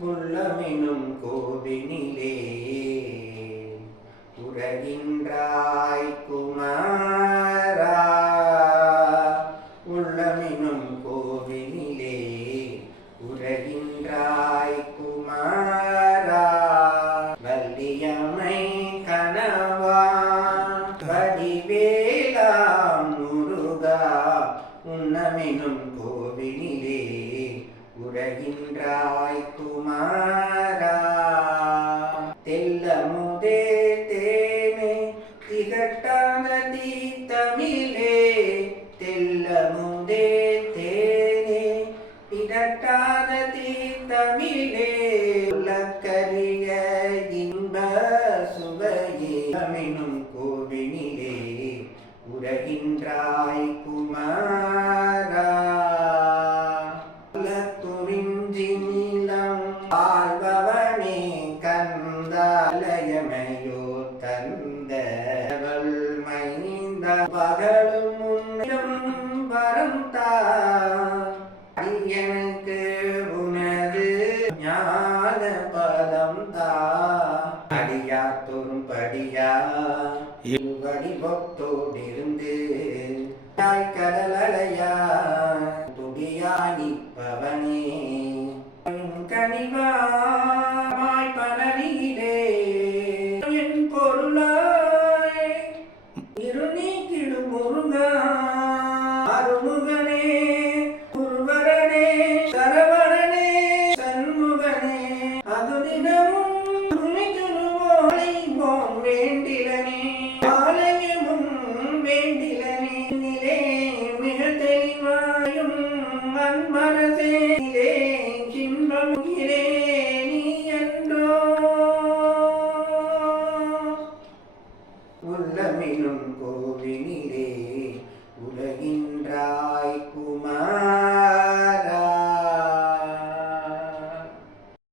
உள்ளமெனும் கோவினிலே உறகின்றாய் குமாரா. உள்ளமெனும் கோவினிலே உறகின்றாய் குமாரா. வள்ளியம்மை கணவா வடிவேலா முருகா. உண்ணமெனும் கோவினிலே உறகின்றாய் குமாரா. தெல்லமுதே தேனே திகட்டாத தீத்தமிழே. தெல்லமுதே தேனே திகட்டாத தீத்தமிழே. உலக்கரிய இன்ப சுவையே எனும் கோவினிலே உறகின்றாய் குமாரா. குறிஞ்சினிலம் ஆழ்பவனே கந்தாலயமையோ தந்த மைந்த பகலும் முன்னும் வரம் எனக்கு உனது ஞான பலம் அடியா தோறும் படியா வடிவத்தோடிருந்து கடலலையா துடியா நிற்பவனே. கனிவாய் பலனிலே என் பொருளாய் இருநீக்கிடும் முருகா. அருமுகனே குருவரனே சரவணனே சண்முகனே. அது தினமும் துணித்துருவோம் வேண்டிலனே. ஆலயமும் வேண்டிலனே. நிலே மிக தெளிவாயும் மன்மனசே சிம்பமுகிறே நீ என்றோ. உள்ளமெனும்